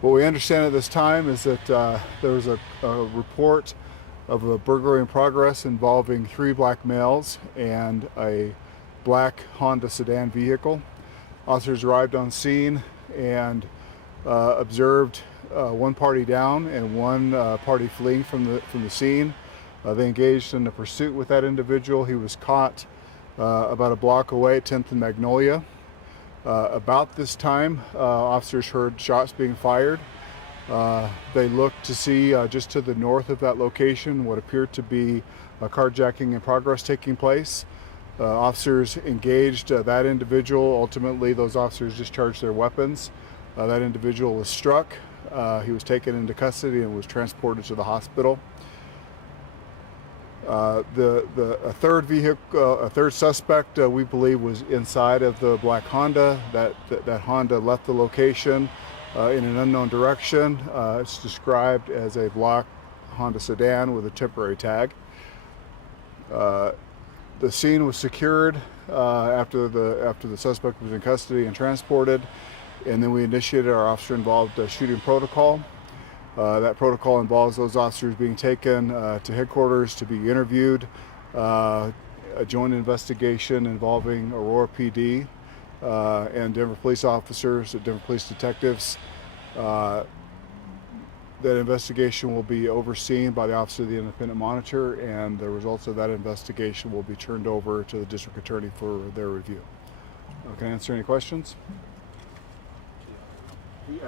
What we understand at this time is that there was a report of a burglary in progress involving 3 black males and a black Honda sedan vehicle. Officers arrived on scene and observed one party down and one party fleeing from the scene. They engaged in a pursuit with that individual. He was caught about a block away at 10th and Magnolia. About this time, officers heard shots being fired. They looked to see just to the north of that location what appeared to be a carjacking in progress taking place. Officers engaged that individual. Ultimately, those officers discharged their weapons. That individual was struck. He was taken into custody and was transported to the hospital. A third vehicle, a third suspect, we believe was inside of the black Honda. That Honda left the location in an unknown direction. It's described as a black Honda sedan with a temporary tag. The scene was secured after the suspect was in custody and transported, and then we initiated our officer-involved shooting protocol. That protocol involves those officers being taken to headquarters to be interviewed, a joint investigation involving Aurora PD and Denver police officers, Denver police detectives. That investigation will be overseen by the Office of the Independent Monitor, and the results of that investigation will be turned over to the district attorney for their review. Can I answer any questions? The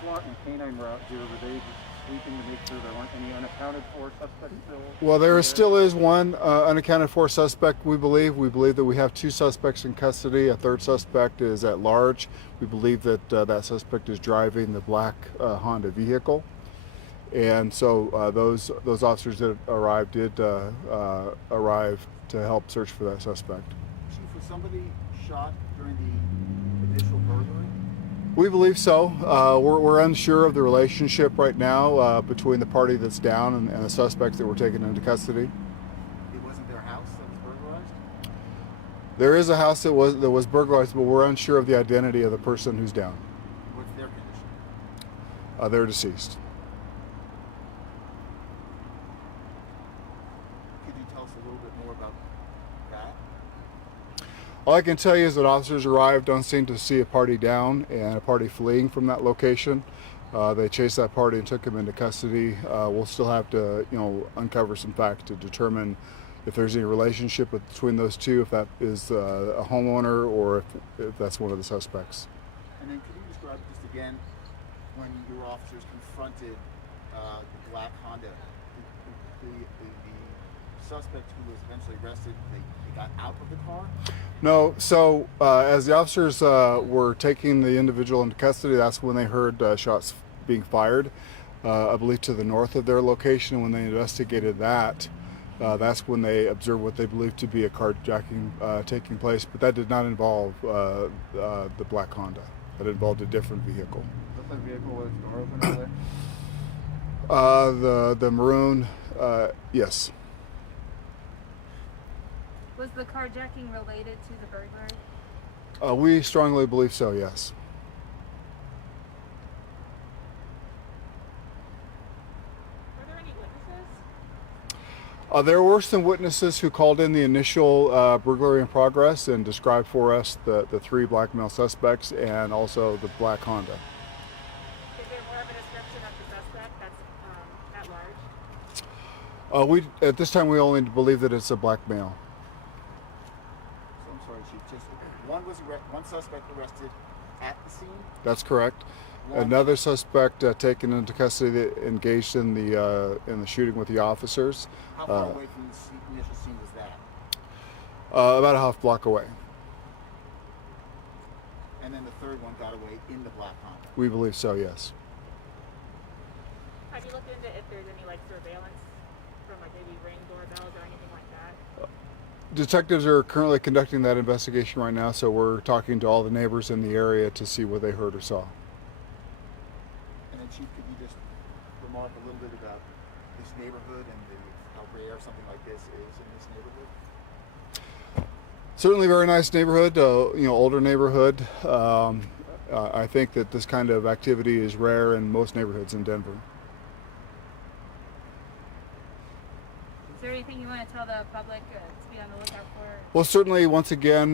SWAT and canine route here, were they sweeping to make sure there weren't any unaccounted for suspects still? Well, there still is one unaccounted for suspect, we believe. We believe that we have 2 suspects in custody. A third suspect is at large. We believe that that suspect is driving the black Honda vehicle. And so those officers that arrived did arrive to help search for that suspect. Chief, was somebody shot during the initial burglary? We believe so. We're unsure of the relationship right now between the party that's down and the suspects that were taken into custody. It wasn't their house that was burglarized? There is a house that was burglarized, but we're unsure of the identity of the person who's down. What's their condition? They're deceased. Could you tell us a little bit more about that? All I can tell you is that officers arrived on scene to see a party down and a party fleeing from that location. They chased that party and took him into custody. We'll still have to, uncover some facts to determine if there's any relationship between those two, if that is a homeowner or if that's one of the suspects. And then could you describe just again when your officers confronted the black Honda, the suspect who was eventually arrested, they got out of the car? No, so as the officers were taking the individual into custody, that's when they heard shots being fired, I believe to the north of their location. When they investigated that, that's when they observed what they believed to be a carjacking taking place, but that did not involve the black Honda. That involved a different vehicle. What vehicle was the door open over there? The maroon, yes. Was the carjacking related to the burglary? We strongly believe so, yes. Were there any witnesses? There were some witnesses who called in the initial burglary in progress and described for us the 3 black male suspects and also the black Honda. Is there more of a description of the suspect that's at large? At this time, we only believe that it's a black male. So I'm sorry, Chief. Just one suspect arrested at the scene? That's correct. Another suspect taken into custody that engaged in the shooting with the officers. How far away from the initial scene was that? About a half block away. And then the third one got away in the black Honda? We believe so, yes. Have you looked into if there's any surveillance from maybe Ring doorbells or anything like that? Detectives are currently conducting that investigation right now, so we're talking to all the neighbors in the area to see what they heard or saw. And then, Chief, could you just remark a little bit about this neighborhood and how rare something like this is in this neighborhood? Certainly a very nice neighborhood, older neighborhood. I think that this kind of activity is rare in most neighborhoods in Denver. Is there anything you want to tell the public to be on the lookout for? Well, certainly, once again,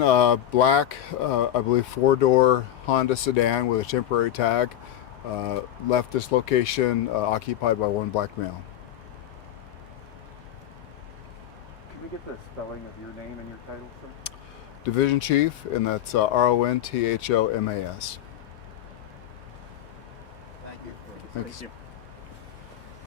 black, I believe 4-door Honda sedan with a temporary tag left this location occupied by one black male. Can we get the spelling of your name and your title, sir? Division Chief, and that's Ronthomas. Thank you. Thanks. Thank you.